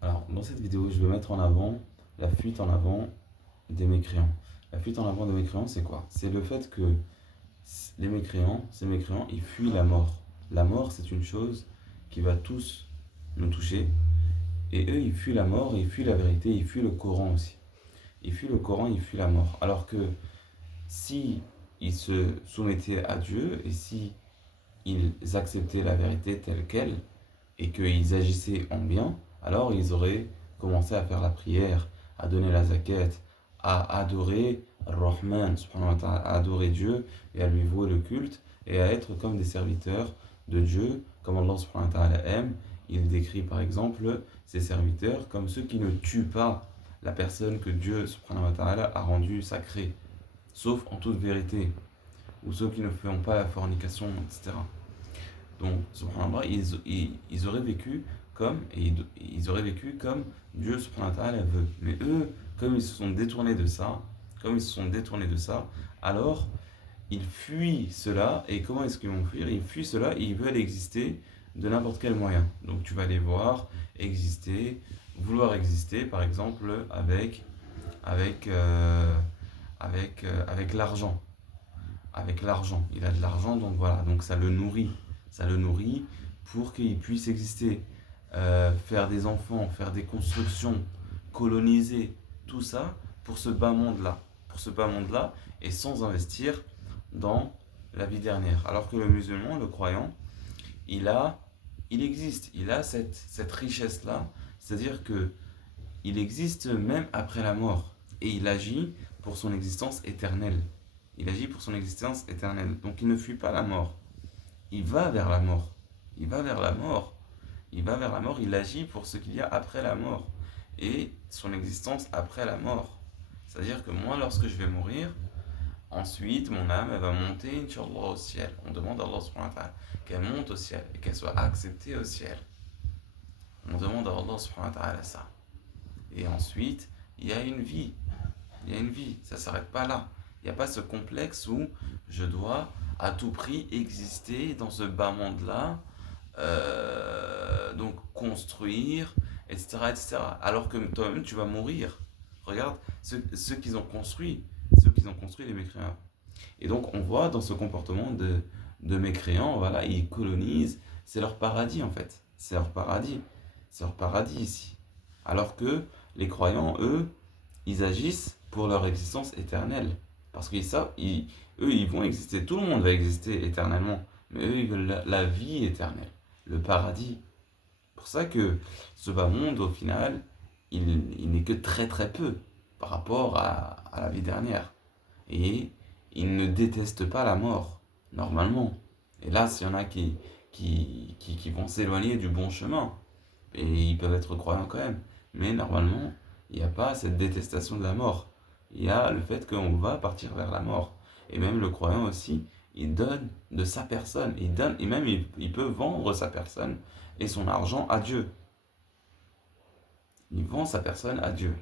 Alors, dans cette vidéo, je vais mettre en avant la fuite en avant des mécréants. La fuite en avant des mécréants, c'est quoi? C'est le fait que ces mécréants, ils fuient la mort. La mort, c'est une chose qui va tous nous toucher. Et eux, ils fuient la mort, ils fuient la vérité, ils fuient le Coran aussi. Ils fuient le Coran, ils fuient la mort. Alors que si ils se soumettaient à Dieu et si ils acceptaient la vérité telle qu'elle, et qu'ils agissaient en bien, alors ils auraient commencé à faire la prière, à donner la zakat, à adorer Ar-Rahman, subhanahu wa ta'ala, à adorer Dieu et à lui vouer le culte et à être comme des serviteurs de Dieu, comme Allah subhanahu wa ta'ala aime. Il décrit par exemple ses serviteurs comme ceux qui ne tuent pas la personne que Dieu subhanahu wa ta'ala a rendue sacrée, sauf en toute vérité, ou ceux qui ne font pas la fornication, etc. Donc, subhanallah, ils auraient vécu comme, ils auraient vécu comme Dieu subhanahu wa ta'ala veut. Mais eux, comme ils se sont détournés de ça, alors ils fuient cela. Et comment est-ce qu'ils vont fuir? Ils fuient cela et ils veulent exister de n'importe quel moyen. Donc tu vas les voir exister, vouloir exister, par exemple, avec, euh, avec l'argent. Avec l'argent. Il a de l'argent, donc voilà, donc ça le nourrit. Ça le nourrit pour qu'il puisse exister, faire des enfants, faire des constructions, coloniser, tout ça pour ce bas monde-là. Pour ce bas monde-là, et sans investir dans la vie dernière. Alors que le musulman, le croyant, il a, il existe, il a cette richesse-là, c'est-à-dire que il existe même après la mort, et il agit pour son existence éternelle. Il agit pour son existence éternelle. Donc il ne fuit pas la mort. Il va vers la mort. Il va vers la mort. Il va vers la mort. Il agit pour ce qu'il y a après la mort. Et son existence après la mort. C'est-à-dire que moi, lorsque je vais mourir, ensuite, mon âme, elle va monter, Inch'Allah, au ciel. On demande à Allah subhanahu wa ta'ala qu'elle monte au ciel et qu'elle soit acceptée au ciel. On demande à Allah subhanahu wa ta'ala ça. Et ensuite, il y a une vie. Il y a une vie. Ça ne s'arrête pas là. Il n'y a pas ce complexe où je dois à tout prix exister dans ce bas monde-là, donc construire, etc., etc. Alors que toi-même, tu vas mourir. Regarde ceux qu'ils ont construit, les mécréants. Et donc, on voit dans ce comportement de mécréants, voilà, ils colonisent, c'est leur paradis en fait. C'est leur paradis ici. Alors que les croyants, eux, ils agissent pour leur existence éternelle. Parce qu'ils savent, eux, ils vont exister. Tout le monde va exister éternellement. Mais eux, ils veulent la vie éternelle, le paradis. C'est pour ça que ce bas monde, au final, il n'est que très très peu par rapport à la vie dernière. Et ils ne détestent pas la mort, normalement. Et là, s'il y en a qui vont s'éloigner du bon chemin, et ils peuvent être croyants quand même. Mais normalement, il n'y a pas cette détestation de la mort. Il y a le fait qu'on va partir vers la mort. Et même le croyant aussi, il donne de sa personne. Il donne, et même il peut vendre sa personne et son argent à Dieu. Il vend sa personne à Dieu.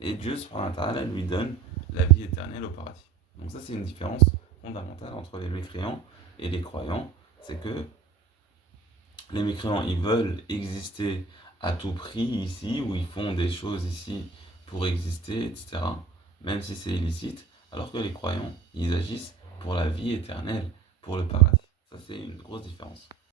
Et Dieu, subhanahu wa ta'ala, lui donne la vie éternelle au paradis. Donc ça, c'est une différence fondamentale entre les mécréants et les croyants. C'est que les mécréants, ils veulent exister à tout prix ici, où ils font des choses ici pour exister, etc., même si c'est illicite, alors que les croyants, ils agissent pour la vie éternelle, pour le paradis. Ça, c'est une grosse différence.